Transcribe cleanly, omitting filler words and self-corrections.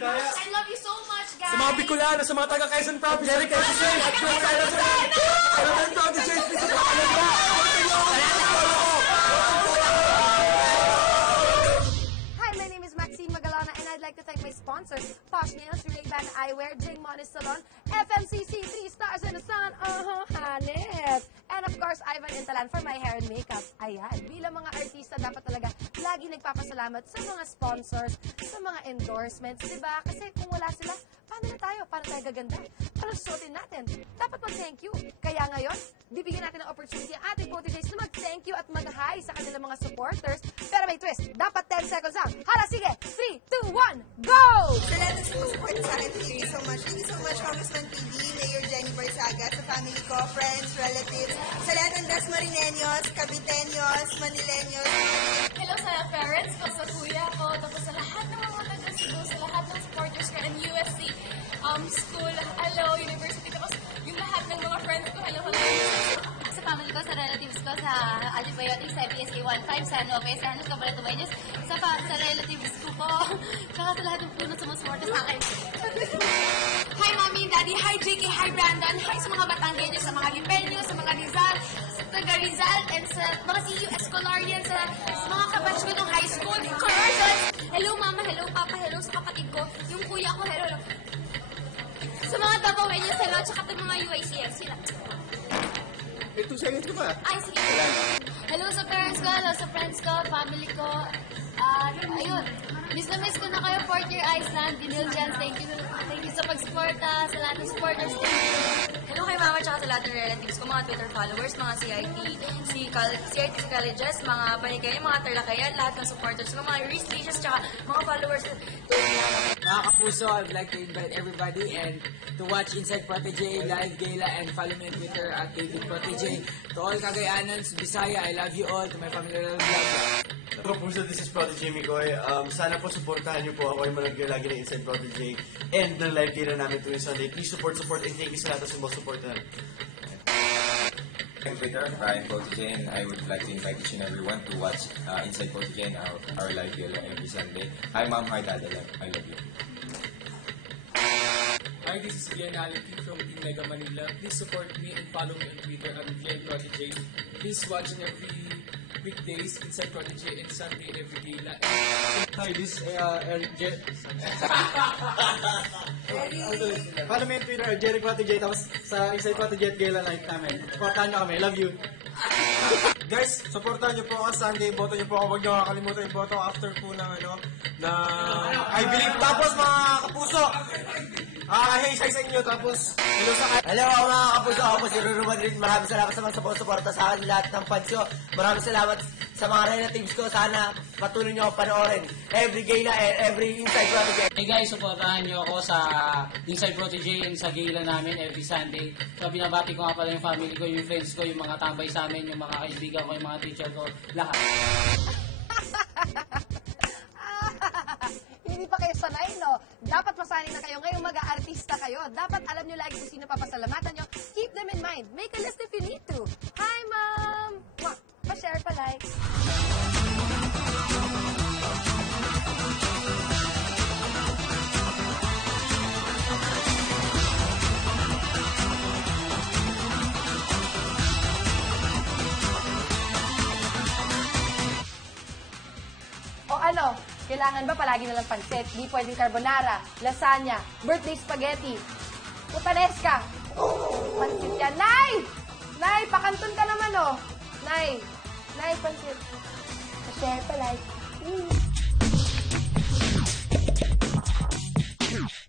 I love you so much, guys. Sa mga Bicolano, sa mga taga Quezon Province, Jerry Quezon Province, Hi, my name is Maxine Magalona and I'd like to thank my sponsors, Posh Nails, Ray-Ban Eyewear, Jing Modest Salon, FMCC, 3 stars in the sun, Hanep. And of course, Ivan Intalan for my hair and makeup. Ayan, bilang mga artista, dapat talaga lagi nagpapasalamat sa mga sponsors, sa mga endorsements, diba? Kasi kung wala sila, paano na tayo? Paano tayo gaganda? Paano susuotin natin? Dapat mag-thank you. Kaya ngayon, bibigyan natin ng opportunity ang ating Photo Days na mag-thank you at mag-hi sa kanilang mga supporters. Pero may twist, dapat 10 seconds lang. Hala, sige! 3, 2, 1, go! Sa lahat ng support sa akin, thank you so much. Thank you so much, Congressman TV, Mayor Jenny Barsaga, sa family ko, friends, relatives, sa lahat ng Dasmarineños, Caviteños, Manileños. Hello sa parents ko, sa kuya ko, tapos sa lahat ng mga taga-Cebu, sa lahat ng supporters ko, and USC school, hello, university, tapos yung lahat ng mga friends ko, hello. Sa family ko, sa relatives ko, sa antibiotics, sa PSA 15, sa Nove, sa Anos Cabrera Dueños, sa relatives ko po, saka sa lahat ng puno sumusuporta sa akin. Hi, Mommy and Daddy. Hi, JK. Hi, Brandon. Hi sa mga Batanggenyo, sa mga Lipeño, sa mga Rizal, sa taga Rizal, and sa mga CU Escolarian, sa mga kabatch ko ng high school. Conversions! Hello, Mama. Hello, Papa. Hello sa kapatid ko. Yung kuya ko, hello. Sa mga Davaoeños, hello. Tsaka sa mga UICF sila. May 2 seconds ka pa. Ay, sige. Hello sa parents ko, hello sa friends ko, family ko. Ayun. Miss na miss ko na kayo, 4th Year Iceland, Dinil Jens, thank you sa pag-suporta, sa lahat ng supporters. Hello kay Mama tsaka sa lahat ng relatives ko, mga Twitter followers, mga CIT colleges, mga Panikaya, mga Tarlacayan, lahat ng supporters ko, mga Reese Licious, tsaka mga followers. Mga kapuso, I'd like to invite everybody and to watch Inside Protege live gala and follow me on Twitter at David Protege. To all Cagayanans, Bisaya, I love you all. To my family, I love you. Kapuso, this is Protege Mikoy. Sana po supportahan niyo po ako yung managyo lagi ng Inside Protege and ng live gala namin tuwing Sunday. Please support, and thank you sa lahat ng sumusuporta. On Twitter, Brian Protege, and I would like to invite each and everyone to watch Inside Protege and our live gala every Sunday. Hi Mom, hi Dad, I love you. Hi, this is Bienality from Team Mega Manila. Please support me and follow me on Twitter at Bien Protege. Please watch in every weekdays Inside Protege and Sunday every gala. Hi, this is Eric J. Follow me on Twitter, Jerry Protege, tapos sa Inside Protege at Gala Night namin. Supportahan nyo kami, love you. Guys, supportahan niyo po ako Sunday. Boto niyo po ako. Huwag niyo kakalimutan yung boto after po ng I Believe. Tapos mga kapuso, hey sa inyo. Tapos, Hello mga kapuso, ako po si Ruru Madrid. Maraming salamat sa mga suporta sa akin lahat ng fans ko. Maraming salamat sa mga relatives ko. Sana patuloy niyo ako panoorin. Every gala and every Inside Protege. Hey guys, supportahan niyo ako sa Inside Protege and sa gala namin every Sunday. So binabati ko nga pala yung family ko, yung friends ko, yung mga tambay sa amin, yung mga kaibigan ko, yung mga teacher ko, lahat. Hindi pa kayo sanay, no? Dapat masanay na kayo. Ngayong mag-aartista kayo. Dapat alam nyo lagi kung sino papasalamatan nyo. Keep them in mind. Make a list if you need to. Hi, Mom! Mwah! Pa-share, pa-like. O ano, kailangan ba palagi na lang pansit? Di pwedeng carbonara, lasagna, birthday spaghetti, putanesca. Pansit yan. Nay! Nay, pakantun ka naman, oh. Nay, pansit. Pa-share, pa-like.